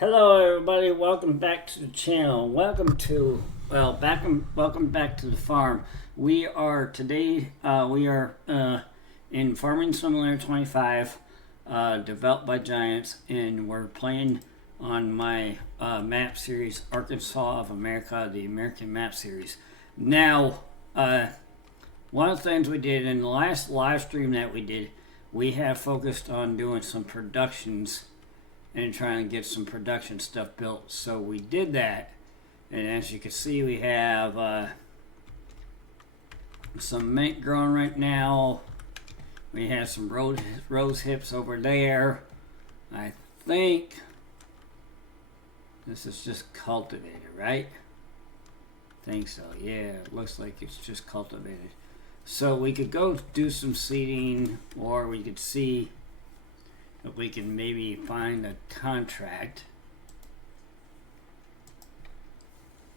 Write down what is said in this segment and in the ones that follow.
Hello, everybody. Welcome back to the channel. Welcome back to the farm. We are today. We are in Farming Simulator 25, developed by Giants, and we're playing on my map series, Arkansas of America, the American map series. Now, one of the things we did in the last live stream that we did, we have focused on doing some productions and trying to get some production stuff built. So we did that, and as you can see, we have some mint growing right now. We have some rose hips over there. I think this is just cultivated, right? I think so. Yeah, it looks like it's just cultivated. So we could go do some seeding, or we could see if we can maybe find a contract.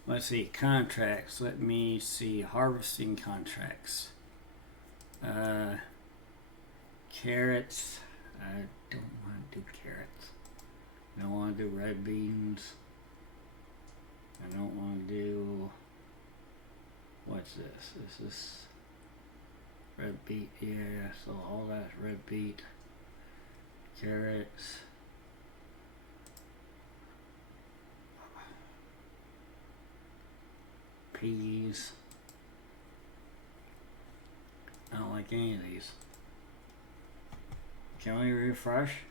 Let's see, contracts. Let me see, harvesting contracts. Carrots. I don't want to do carrots. I don't want to do red beans. I don't want to do, what's this? Is this red beet? Yeah, so all that's red beet. Carrots. Peas. I don't like any of these. Can we refresh?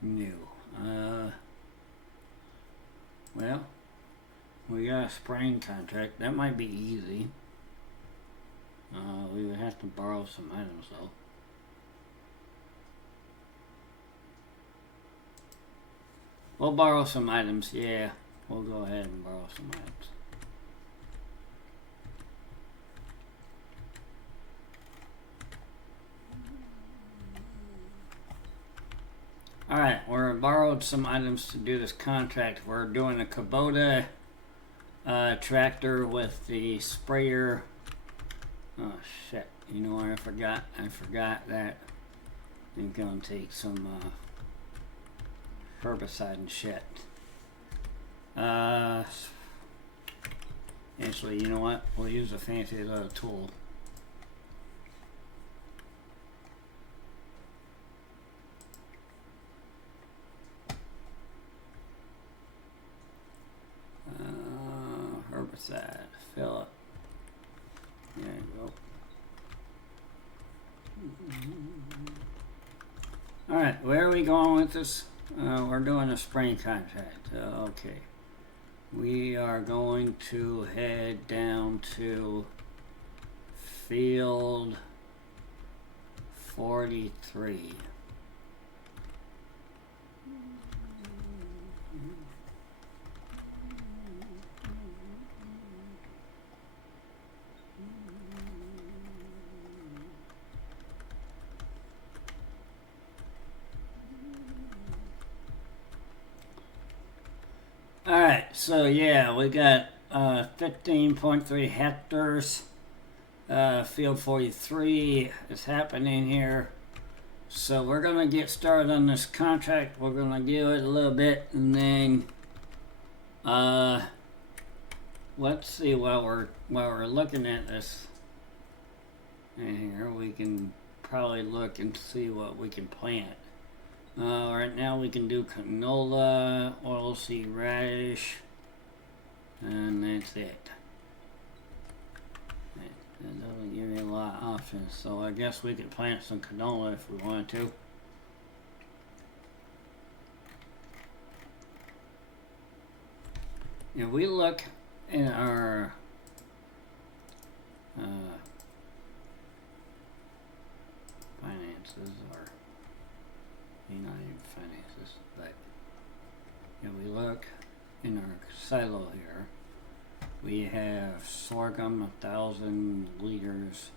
New. Well, we got a spraying contract. That might be easy. We would have to borrow some items though. We'll borrow some items, yeah. We'll go ahead and borrow some items. Alright, we're borrowed some items to do this contract. We're doing a Kubota tractor with the sprayer. Oh shit, you know what I forgot? I forgot that I'm gonna take some herbicide and shit. Actually, you know what? We'll use a fancy little tool. Herbicide, fill up. There you go. Alright, where are we going with this? We're doing a spraying contract. Okay. We are going to head down to field 43. Alright, so yeah, we got 15.3 hectares. Field 43 is happening here. So we're going to get started on this contract. We're going to do it a little bit, and then let's see, while we're looking at this in here, we can probably look and see what we can plant. Right now we can do canola, oilseed radish, and that's it. That doesn't give me a lot of options, so I guess we could plant some canola if we wanted to. If we look in our finances, or not even finances, but if we look in our silo here, we have sorghum 1,000 liters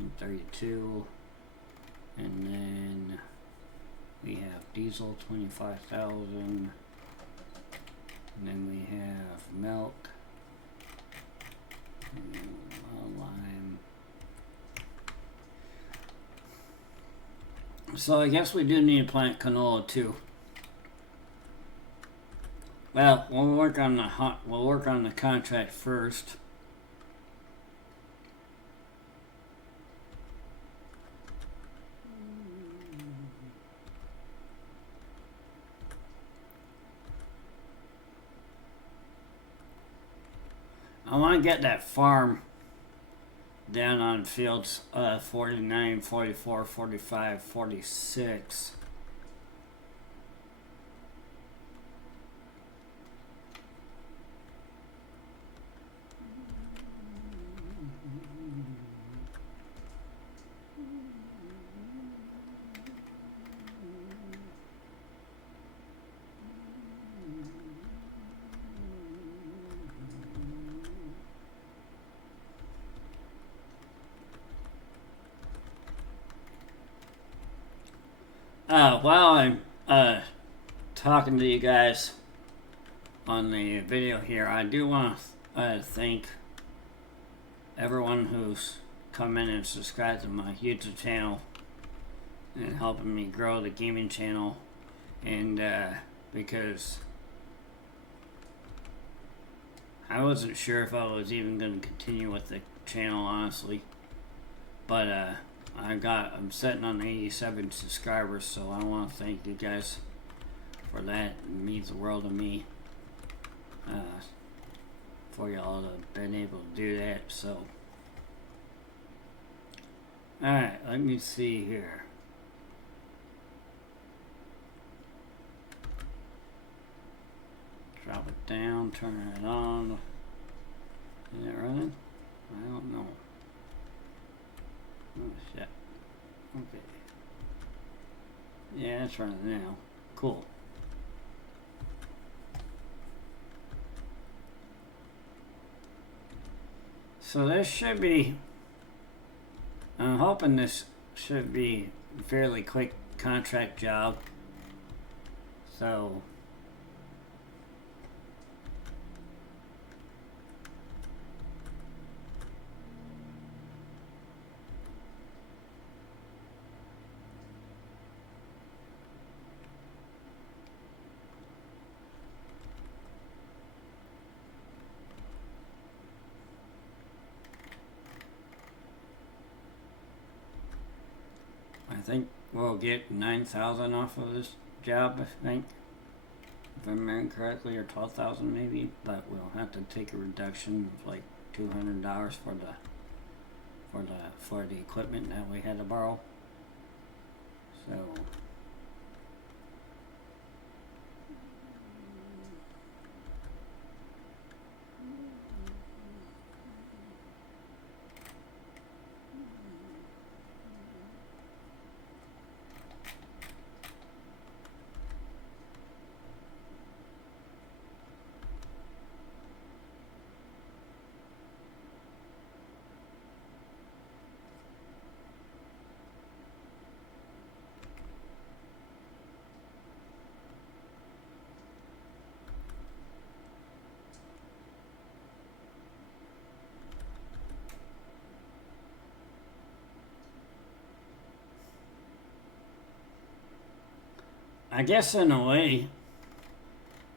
and 32, and then we have diesel 25,000, and then we have milk, and lime, So I guess we do need to plant canola too. Well, we'll work on the contract first. I want to get that farm down on fields 49, 44, 45, 46. While I'm talking to you guys on the video here, I do want to thank everyone who's come in and subscribed to my YouTube channel and helping me grow the gaming channel. And because I wasn't sure if I was even going to continue with the channel, honestly. But I'm sitting on 87 subscribers, so I want to thank you guys for that. It means the world to me for y'all to have been able to do that. So, alright, let me see here. Drop it down, turn it on. Is it running? I don't know. Oh shit. Okay. Yeah, it's running now. Cool. So this should be, I'm hoping this should be a fairly quick contract job. So I think we'll get 9,000 off of this job, I think, if I remember correctly, or 12,000 maybe. But we'll have to take a reduction of like $200 for the equipment that we had to borrow. So I guess in a way,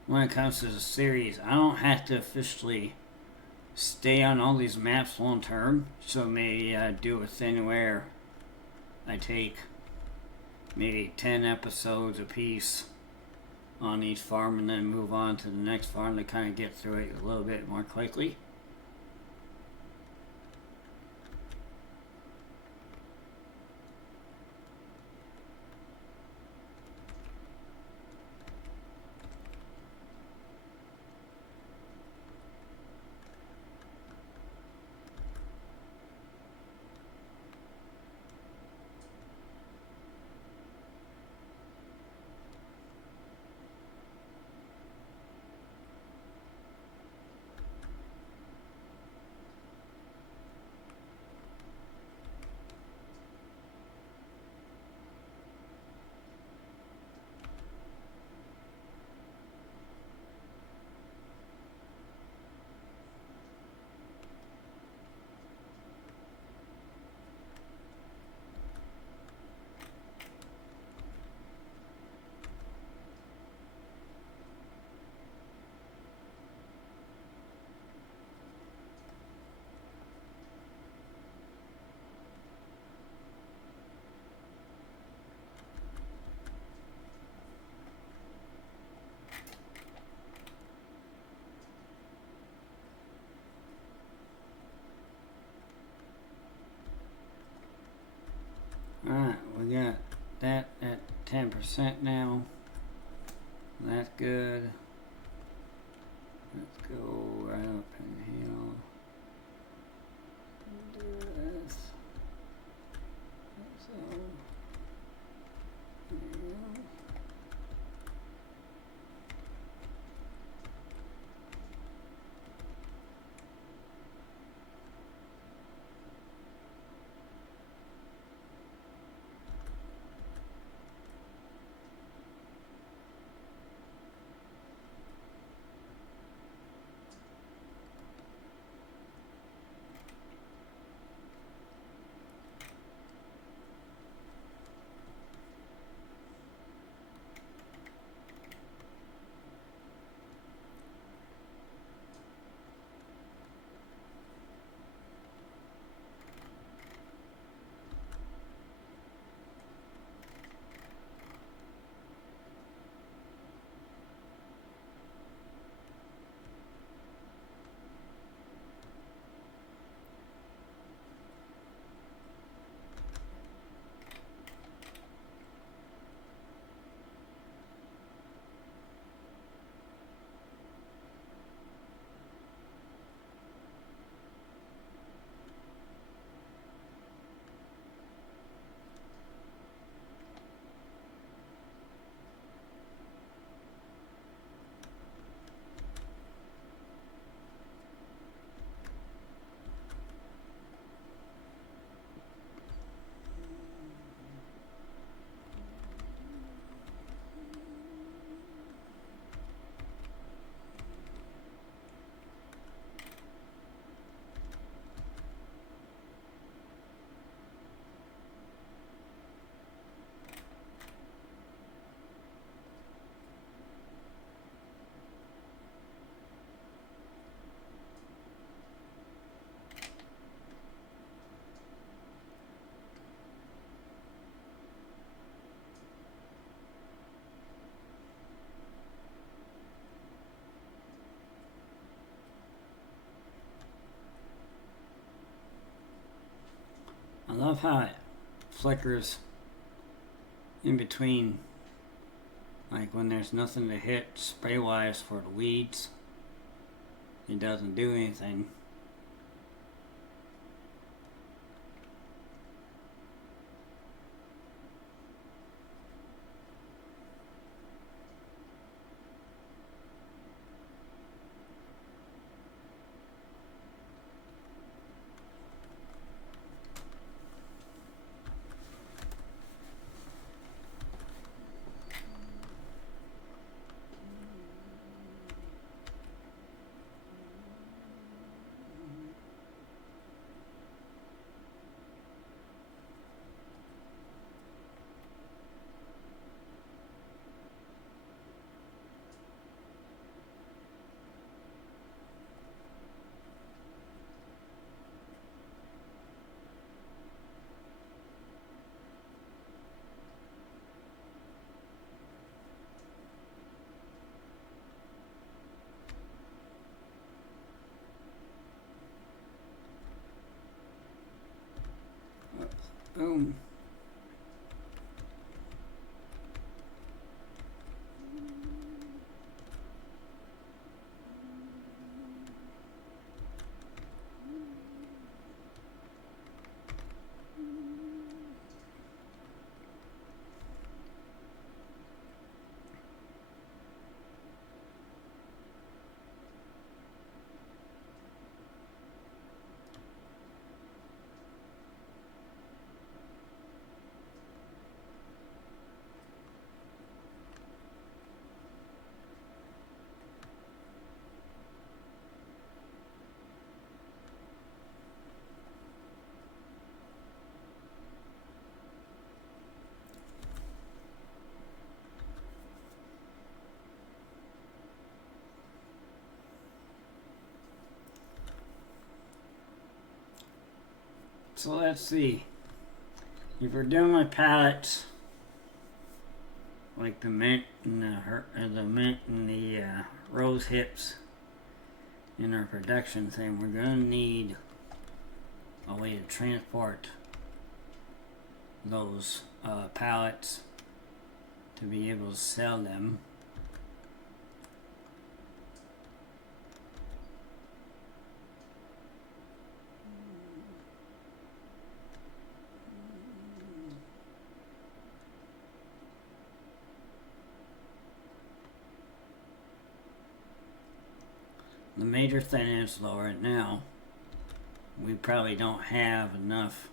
when it comes to the series, I don't have to officially stay on all these maps long term. So maybe I do a thing where I take maybe 10 episodes a piece on each farm and then move on to the next farm to kind of get through it a little bit more quickly. Alright, we got that at 10% now. That's good. Let's go right up in here. Do this. So, yeah. I love how it flickers in between, like when there's nothing to hit spray wise for the weeds. It doesn't do anything. Boom. So let's see. If we're doing my pallets, like the mint and the rose hips in our production thing, we're gonna need a way to transport those pallets to be able to sell them. The major thing is, though, right now, we probably don't have enough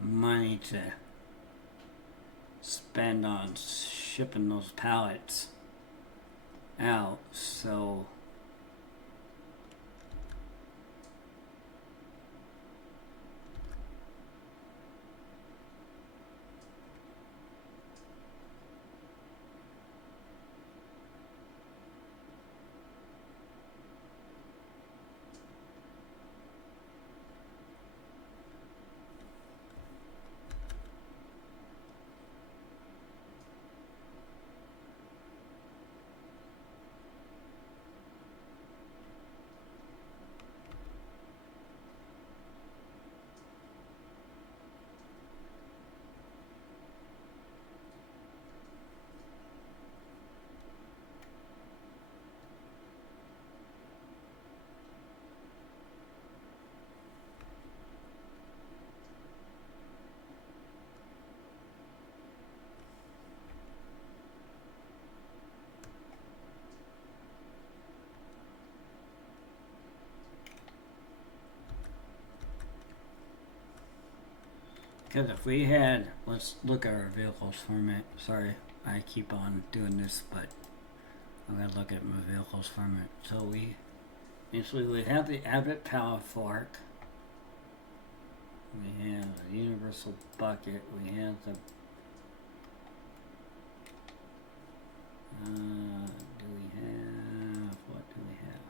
money to spend on shipping those pallets out, so because if we had, let's look at our vehicles for a minute. Sorry, I keep on doing this, but I'm gonna look at my vehicles for a minute. So we have the Abbott Power Fork. We have the Universal Bucket. We have the what do we have?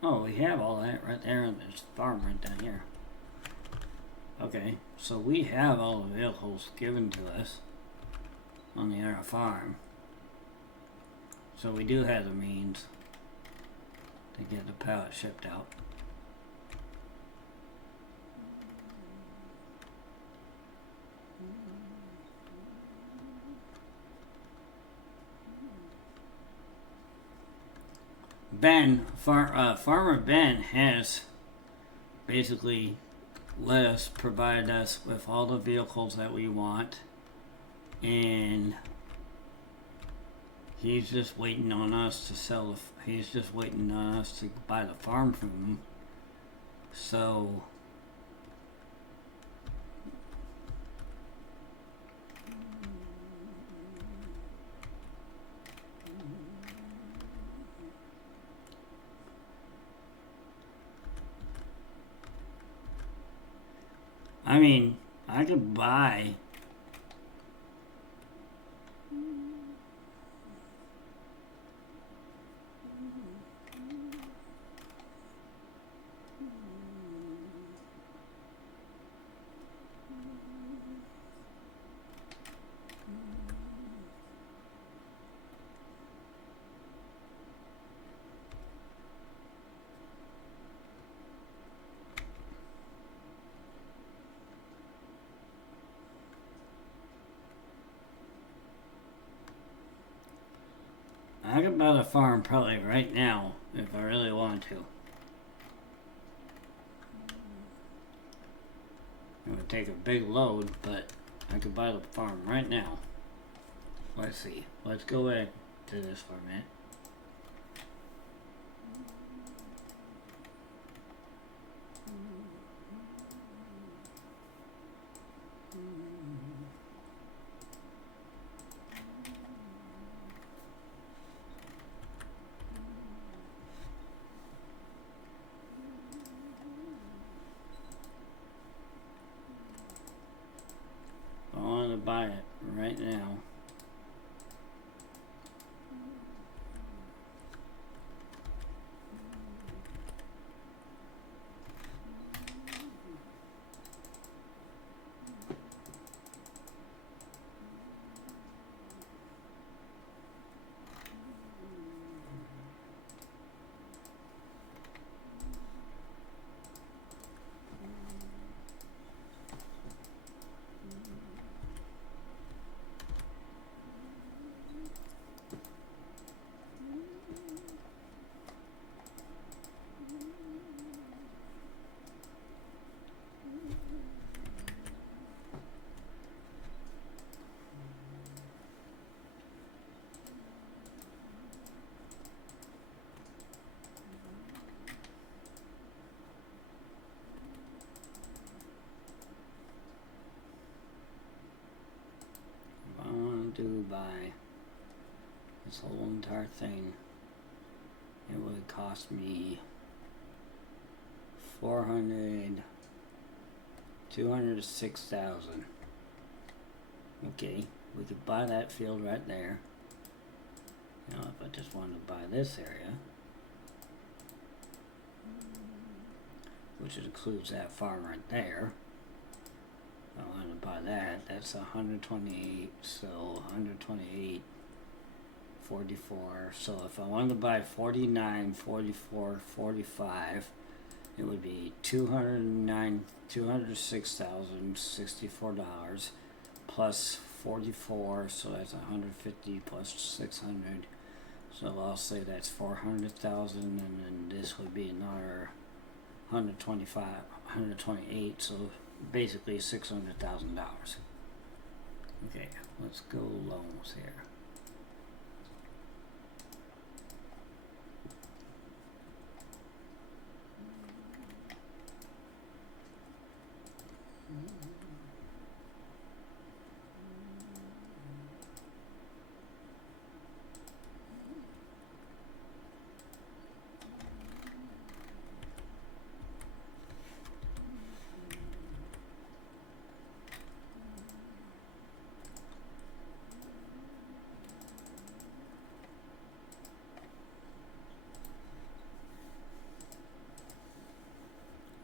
Oh, we have all that right there on this farm right down here. Okay, so we have all the vehicles given to us on the other farm. So we do have the means to get the pallet shipped out. Farmer Ben has basically provided us with all the vehicles that we want, and he's just waiting on us to sell he's just waiting on us to buy the farm from him. So I mean, I could buy the farm probably right now if I really wanted to. It would take a big load, but I could buy the farm right now. Let's see. Let's go back to this for a minute. I want to buy it right now. do by this whole entire thing, it would cost me 206,000. Okay, we could buy that field right there. Now, if I just wanted to buy this area, which includes that farm right there, if I wanted to buy that, that's 128, so 128, 44. So if I wanted to buy 49, 44, 45, it would be $206,064 plus 44, so that's 150 plus 600. So I'll say that's 400,000, and then this would be another 125, 128. So basically $600,000. Okay, let's go loans here.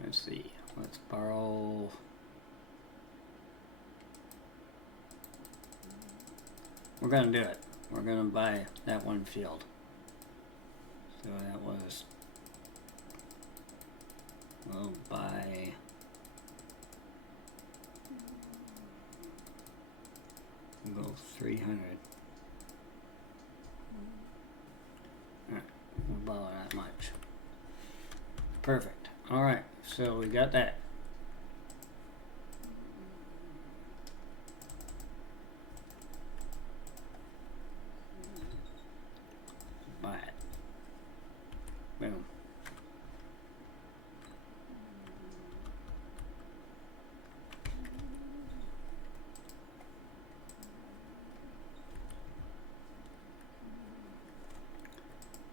Let's see, let's borrow. We're gonna do it. We're gonna buy that one field. So that was, we'll buy we'll go 300. Alright, we'll borrow that much. Perfect. Alright, so we got that. Buy it. Boom.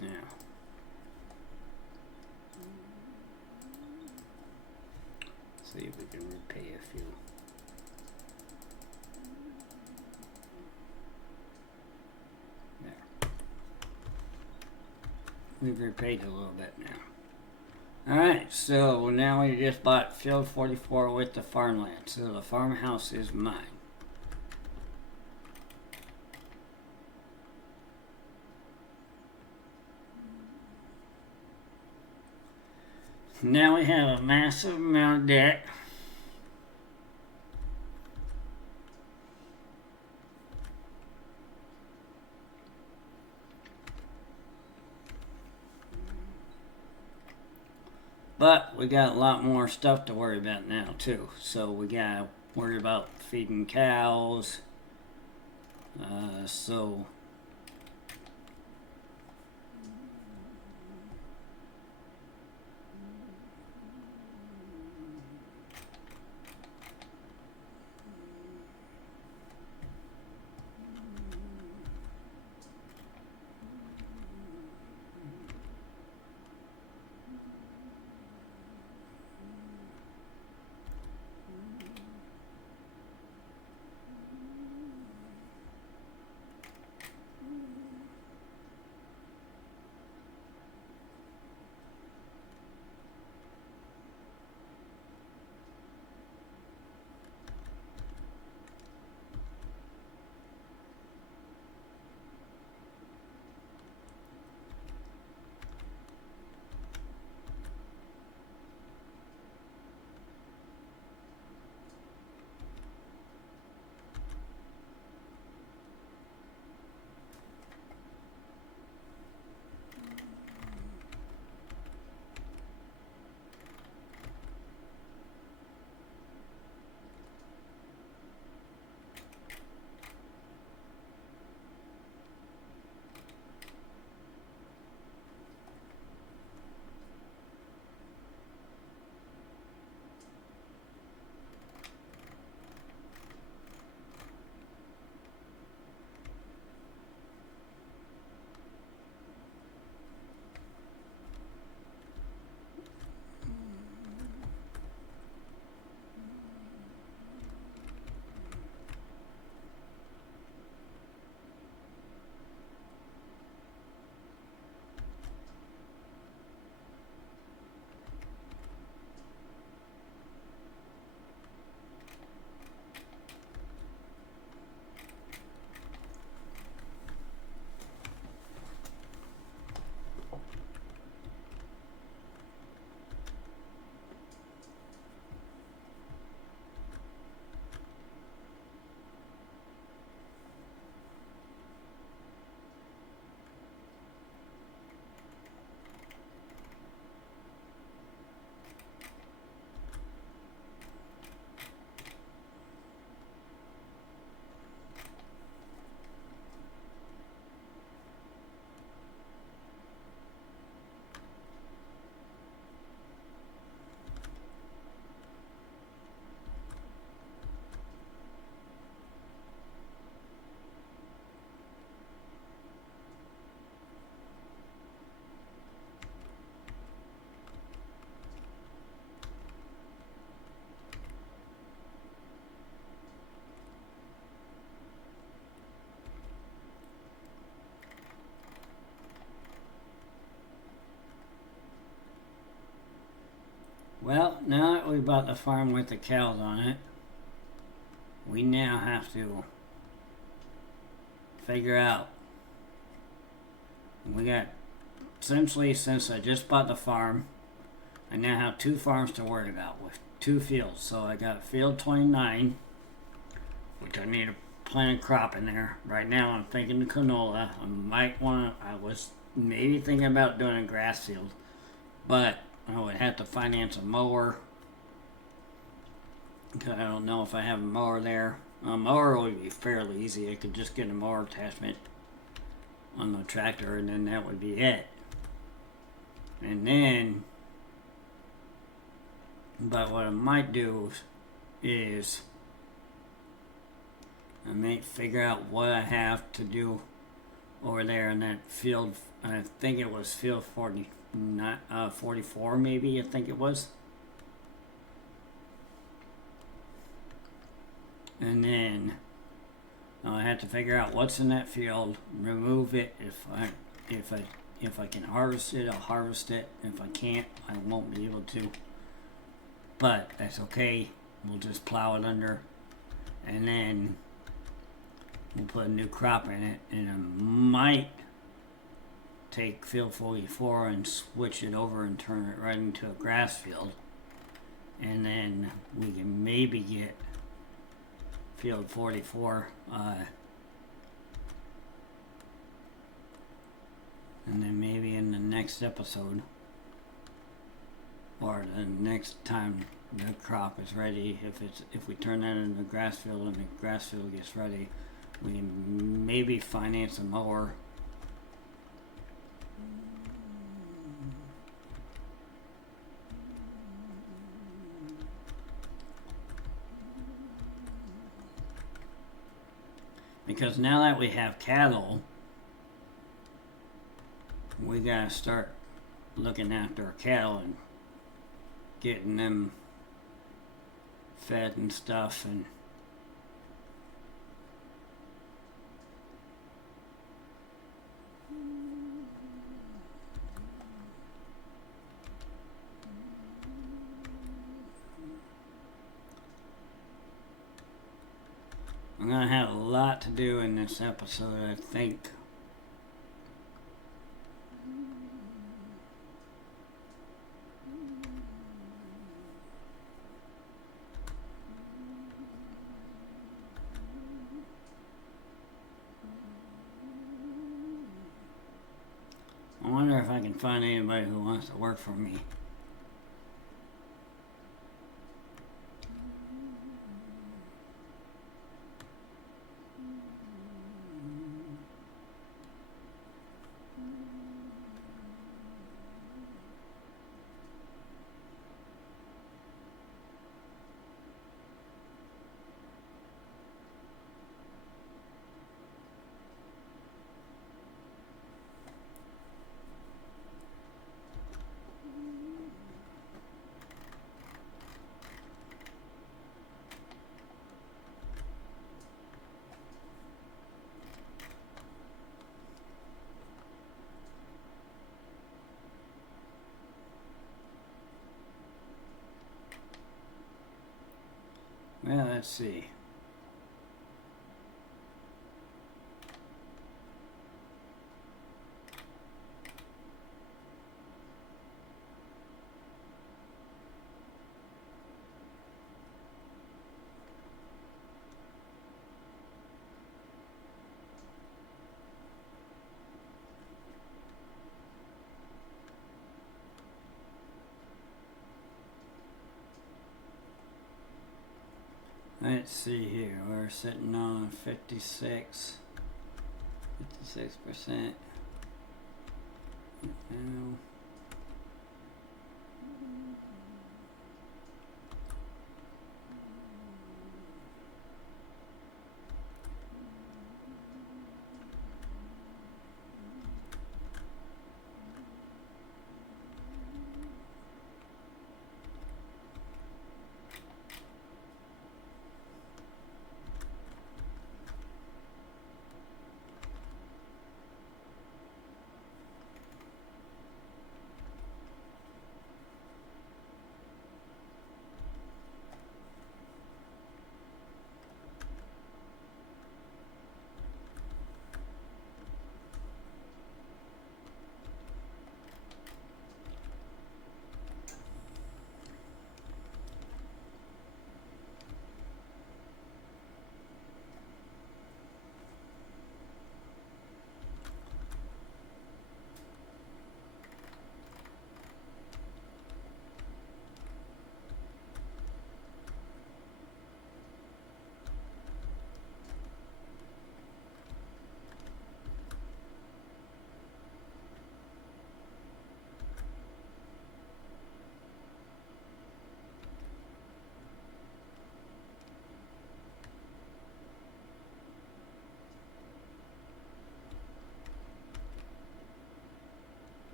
Now, see if we can repay a few. There. We've repaid a little bit now. Alright, so now we just bought field 44 with the farmland. So the farmhouse is mine. Now we have a massive amount of debt. But we got a lot more stuff to worry about now too. So we gotta worry about feeding cows. So now that we bought the farm with the cows on it, we now have to figure out. We got, essentially, since I just bought the farm, I now have 2 farms to worry about with 2 fields. So I got field 29, which I need to plant a crop in there. Right now I'm thinking the canola. I was maybe thinking about doing a grass field, but I would have to finance a mower, because I don't know if I have a mower there. A mower would be fairly easy. I could just get a mower attachment on the tractor, and then that would be it. And then, but what I might do is I might figure out what I have to do over there in that field. I think it was field 44 maybe, I think it was. And then I have to figure out what's in that field, remove it. If I can harvest it, I'll harvest it. If I can't, I won't be able to. But that's okay. We'll just plow it under, and then we'll put a new crop in it. And I might take field 44 and switch it over and turn it right into a grass field. And then we can maybe get field 44 and then maybe in the next episode, or the next time the crop is ready, if we turn that into a grass field and the grass field gets ready, we can maybe finance a mower. Because now that we have cattle, we gotta start looking after our cattle and getting them fed and stuff. And I'm gonna have a lot to do in this episode, I think. I wonder if I can find anybody who wants to work for me. Well, let's see. Let's see here. We're sitting on 56%. Now,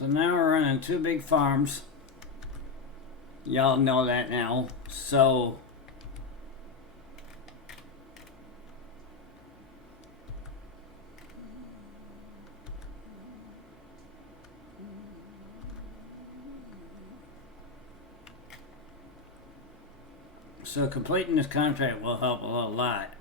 So now we're running 2 big farms. Y'all know that now. So completing this contract will help a lot.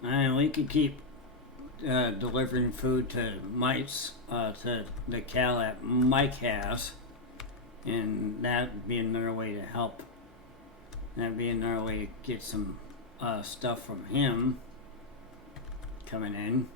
And we could keep delivering food to Mike's, to the cow that Mike has, and that'd be another way to help. That'd be another way to get some stuff from him coming in.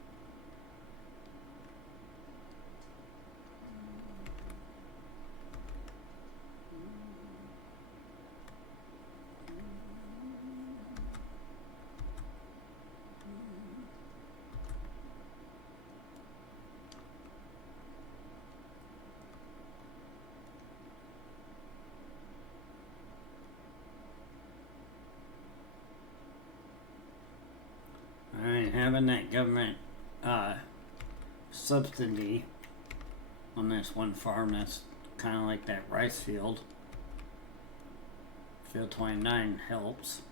Alright, having that government subsidy on this one farm, that's kind of like that rice field. Field 29 helps.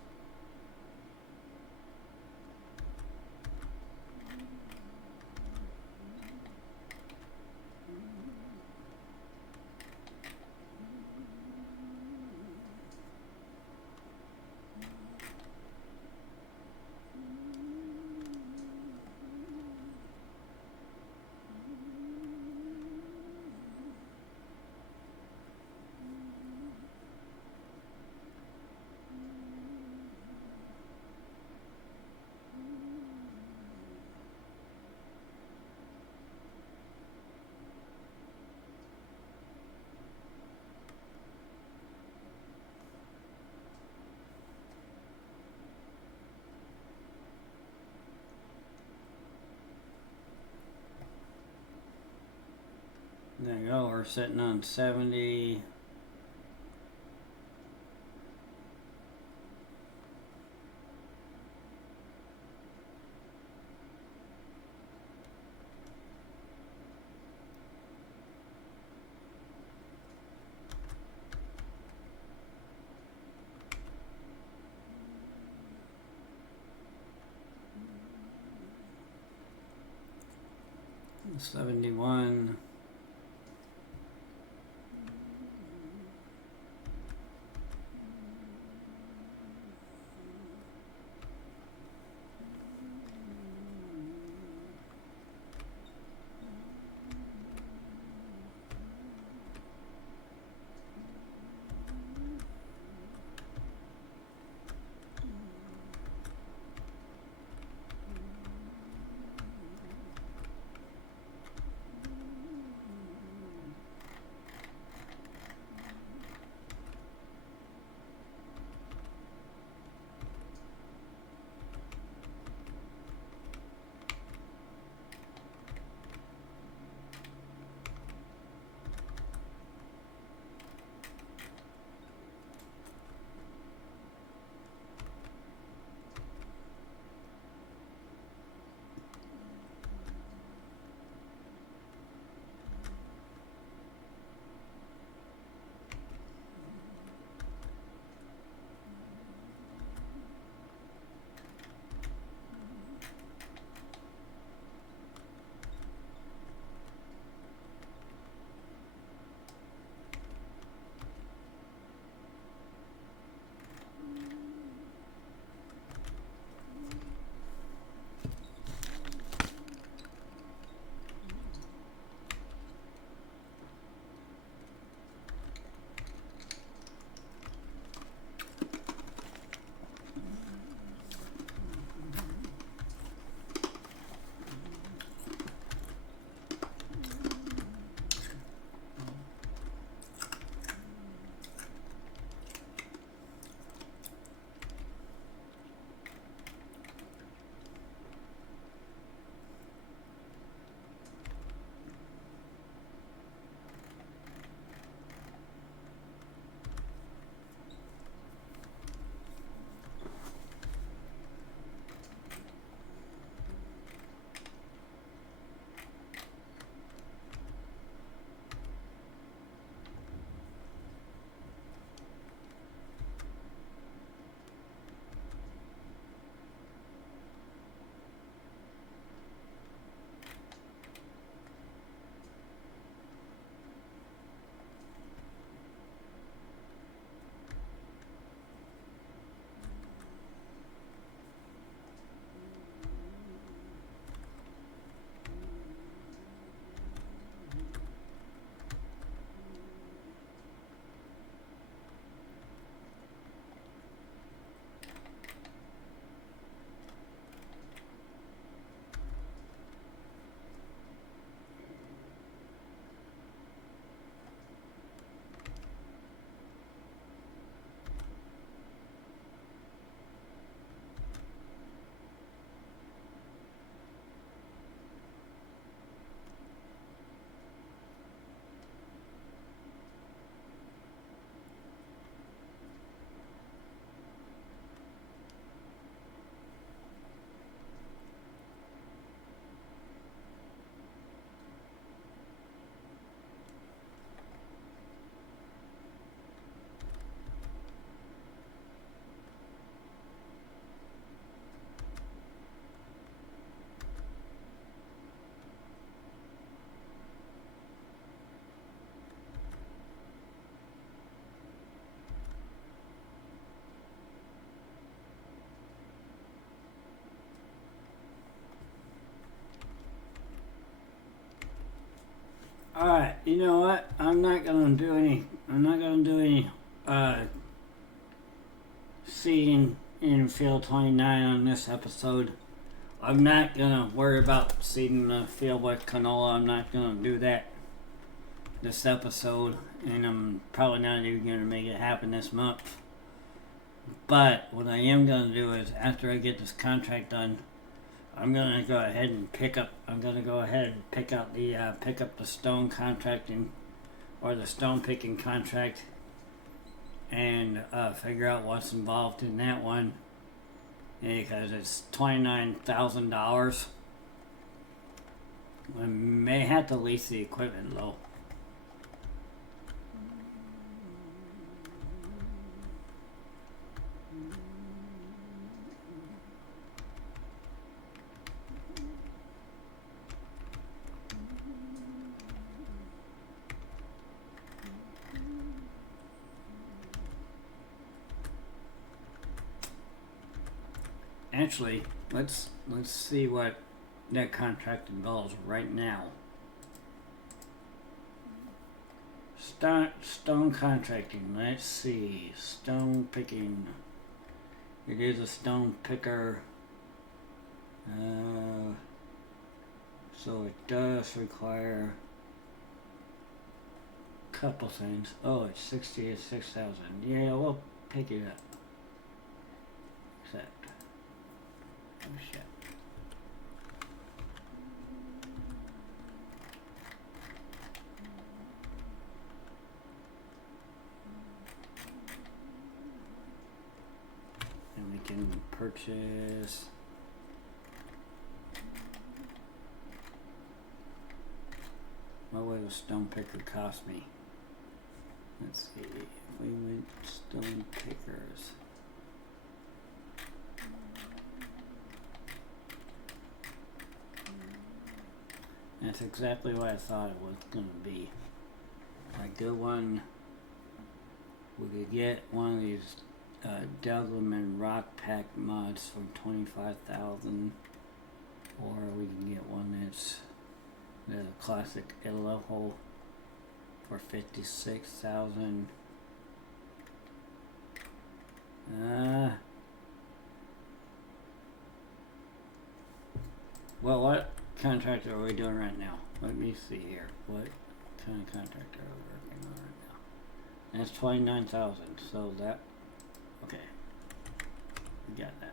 There you go, we're sitting on 70. $71. You know what? I'm not gonna do any. I'm not gonna do any seeding in field 29 on this episode. I'm not gonna worry about seeding the field with canola. I'm not gonna do that this episode, and I'm probably not even gonna make it happen this month. But what I am gonna do is, after I get this contract done, I'm gonna go ahead and pick up. I'm gonna go ahead and pick up the stone contracting or the stone picking contract, and figure out what's involved in that one, because it's $29,000. I may have to lease the equipment though. Actually, let's see what that contract involves right now. Stone contracting. Let's see. Stone picking. It is a stone picker. So it does require a couple things. Oh, it's 60 to 6,000. Yeah, we'll pick it up. Except. Oh shit. And we can purchase. What would a stone picker cost me? Let's see. If we went stone pickers. That's exactly what I thought it was going to be. A good one. We could get one of these Delgleman Rock Pack mods for $25,000, or we can get one that's the classic Aloho for $56,000. Well, what contract are we doing right now? Let me see here. What kind of contract are we working on right now? That's 29,000. So that, okay, we got that.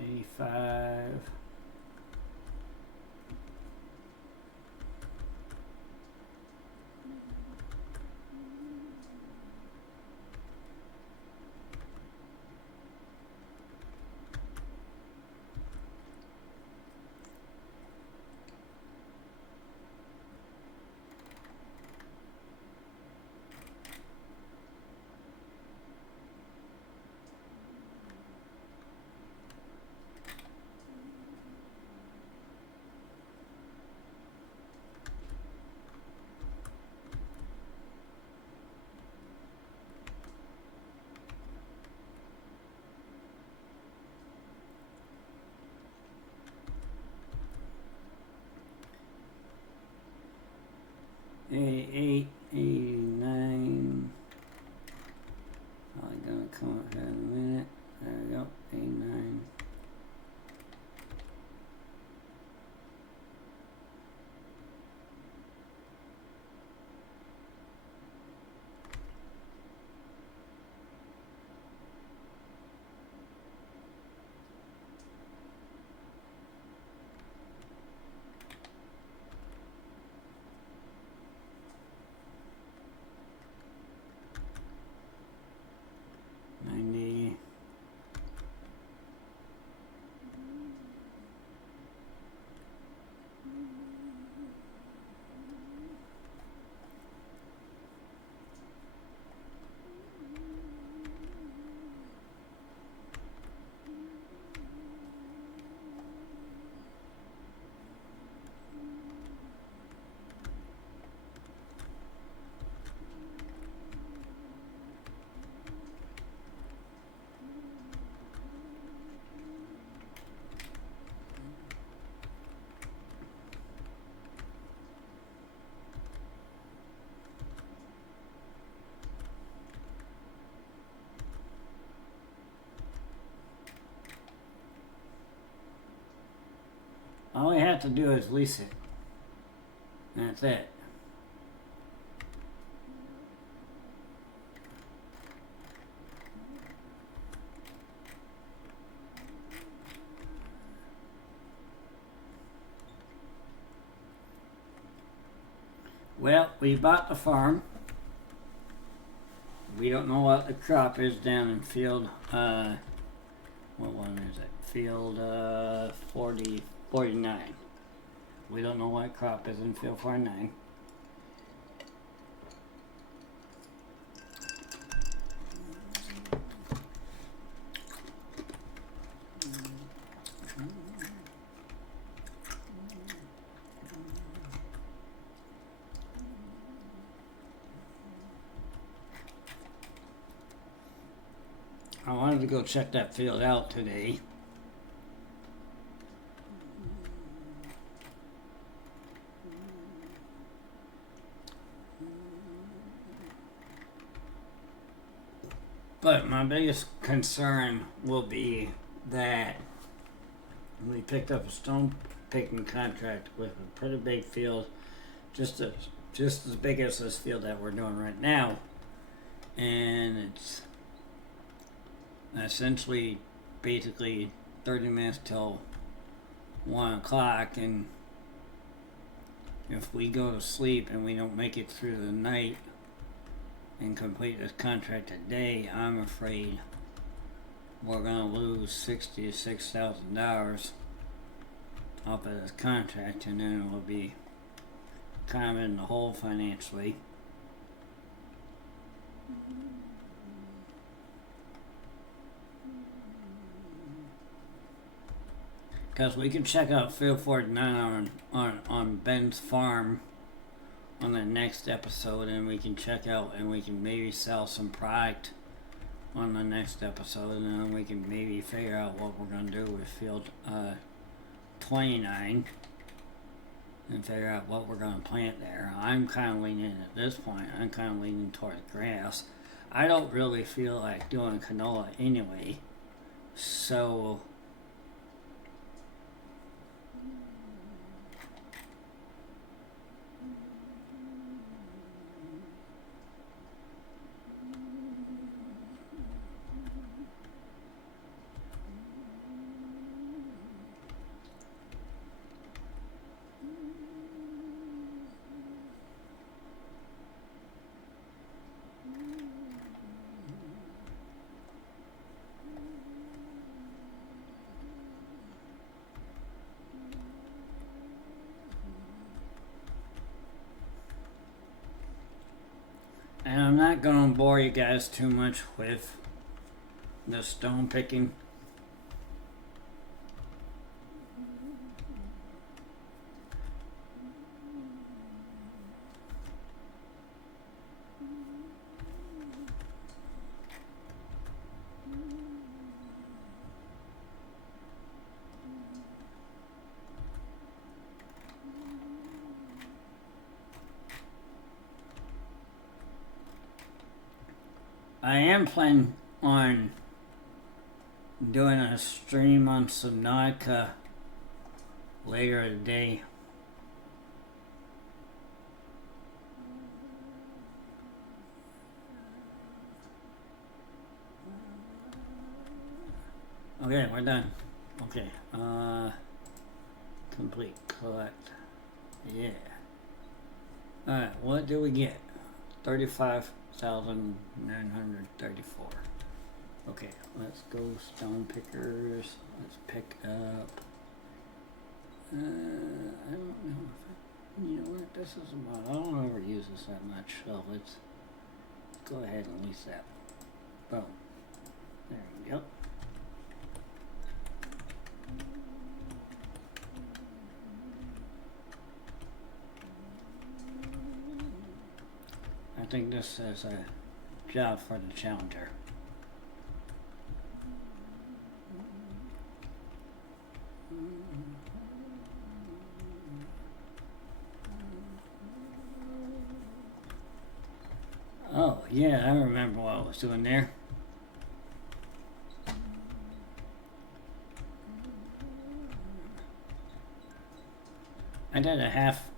E5. A8, A9. Probably gonna come up here in a minute. There we go, A9. All we have to do is lease it. That's it. Well, we bought the farm. We don't know what the crop is down in field, what one is it? Field 49. We don't know what crop is in field 49. I wanted to go check that field out today. But my biggest concern will be that we picked up a stone picking contract with a pretty big field, just as big as this field that we're doing right now, and it's essentially basically 30 minutes till 1 o'clock, and if we go to sleep and we don't make it through the night and complete this contract today, I'm afraid we're gonna lose $60,000 to $6,000 off of this contract, and then we'll be kind of in the hole financially. Because we can check out Field 49 on Ben's farm on the next episode, and we can check out and we can maybe sell some product on the next episode, and then we can maybe figure out what we're going to do with Field 29 and figure out what we're going to plant there. I'm kind of leaning at this point, I'm kind of leaning towards grass. I don't really feel like doing canola anyway, so and I'm not going to bore you guys too much with the stone picking. I am planning on doing a stream on Subnautica later today. Okay, we're done. Okay, complete, collect, yeah. Alright, what do we get? 35,934. Okay, let's go stone pickers. Let's pick up, I don't know if you know what, this is about, I don't ever use this that much, so let's go ahead and lease that. Boom. There you go. I think this is a job for the Challenger. Oh, yeah, I remember what I was doing there. I did a half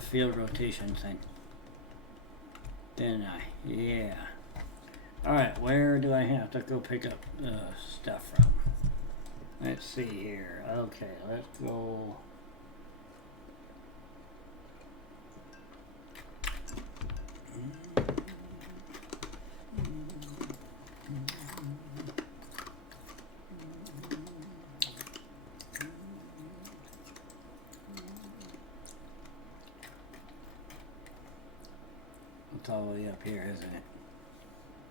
field rotation thing. Didn't I? Yeah. Alright, where do I have to go pick up stuff from? Let's see here. Okay, let's go. It's all the way up here, isn't it?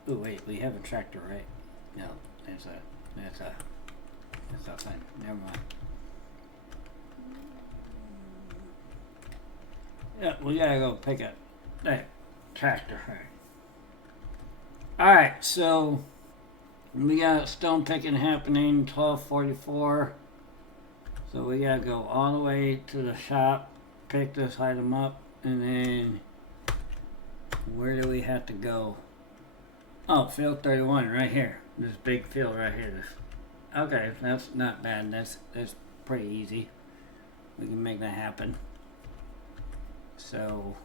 Oh wait, we have a tractor, right? No, that's a thing. Never mind. Yeah, we gotta go pick up that tractor. Alright, so we got stone picking happening 12:44. So we gotta go all the way to the shop, pick this item up, and then where do we have to go? Oh, field 31 right here. This big field right here. Okay, that's not bad. That's pretty easy. We can make that happen. So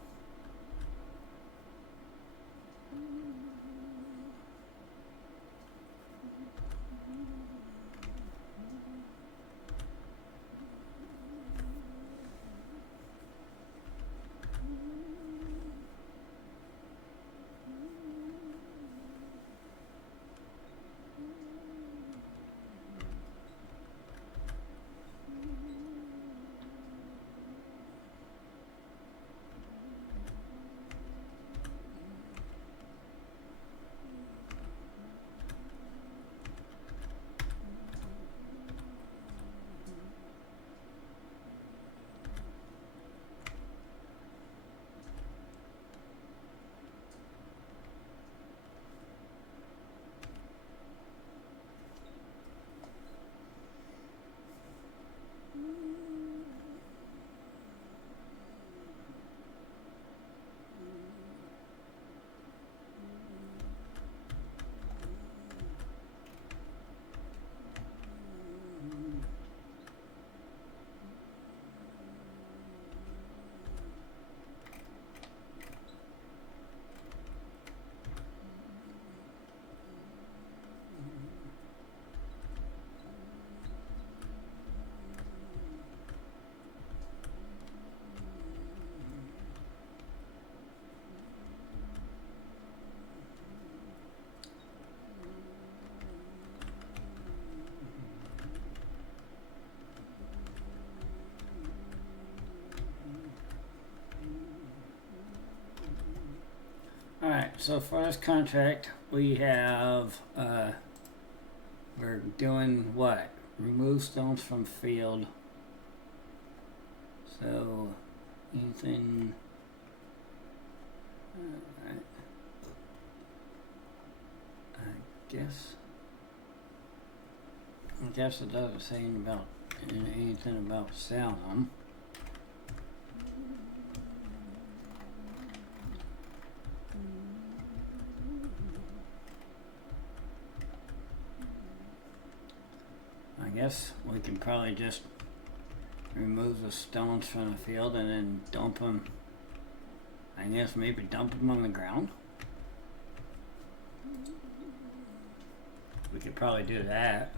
alright, so for this contract we have we're doing what? Remove stones from field. So anything alright. I guess it doesn't say anything about selling them. guess we can probably just remove the stones from the field and then dump them. I guess maybe dump them on the ground. We could probably do that.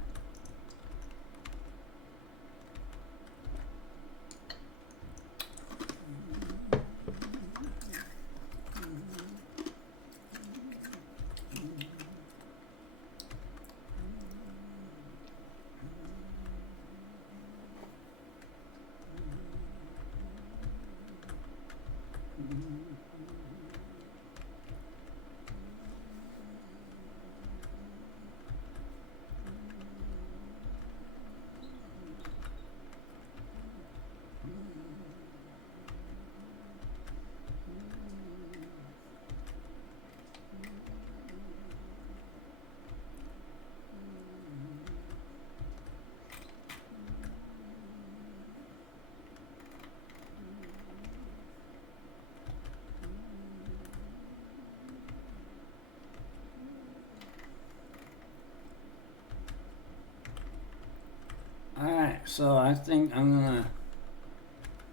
Alright, so I think I'm gonna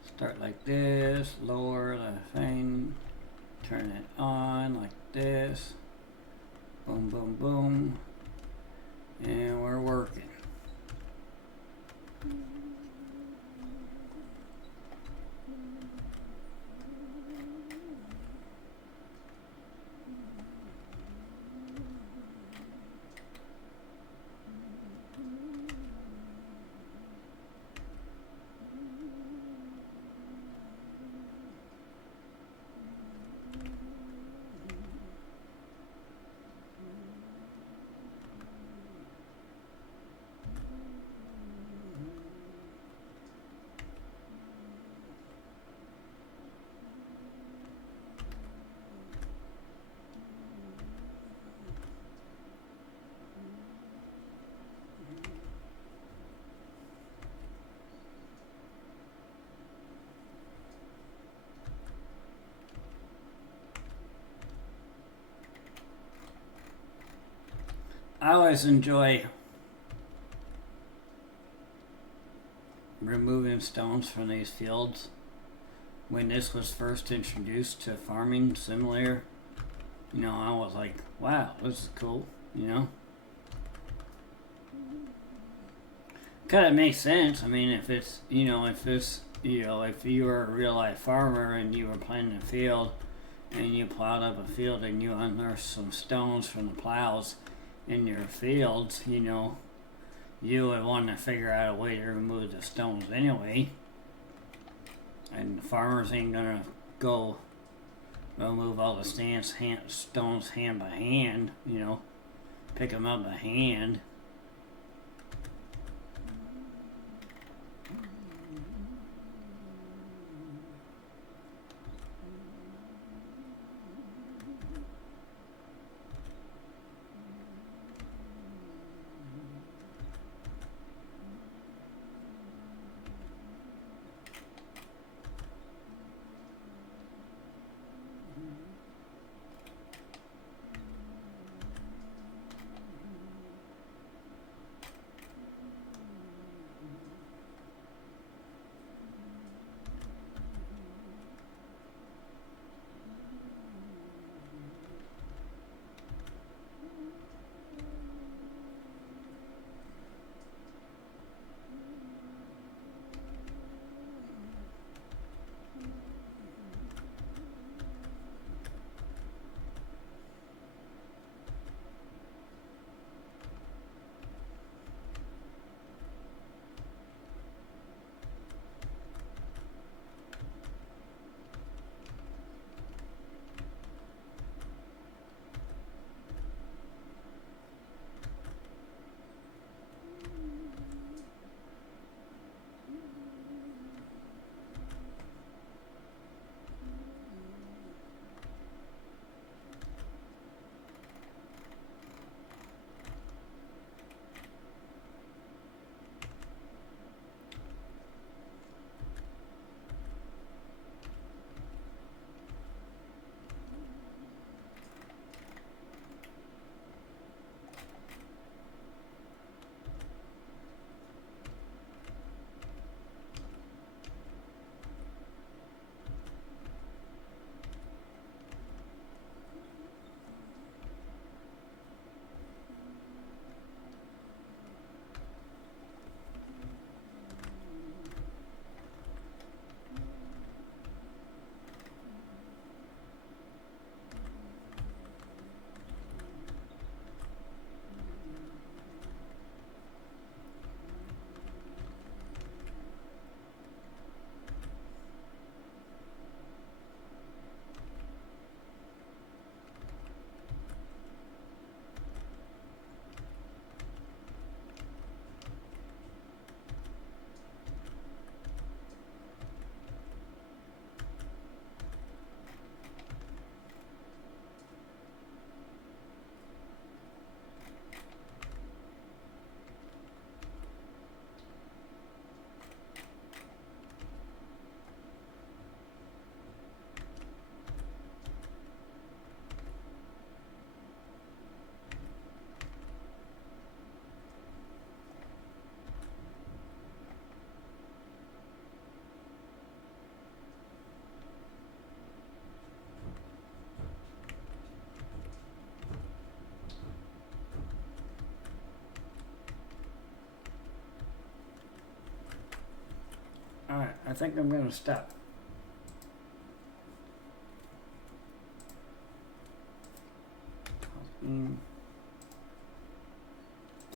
start like this, lower the thing, turn it on like this, boom, boom, boom, and we're working. I always enjoy removing stones from these fields. When this was first introduced to Farming Simulator, you know, I was like, wow, this is cool, you know? Kind of makes sense. I mean, if it's, you know, if you were a real life farmer and you were planting a field and you plowed up a field and you unearthed some stones from the plows in your fields, you know, you would want to figure out a way to remove the stones anyway. And the farmers ain't gonna go remove all the stones hand by hand, you know, pick them up by hand. I think I'm gonna stop.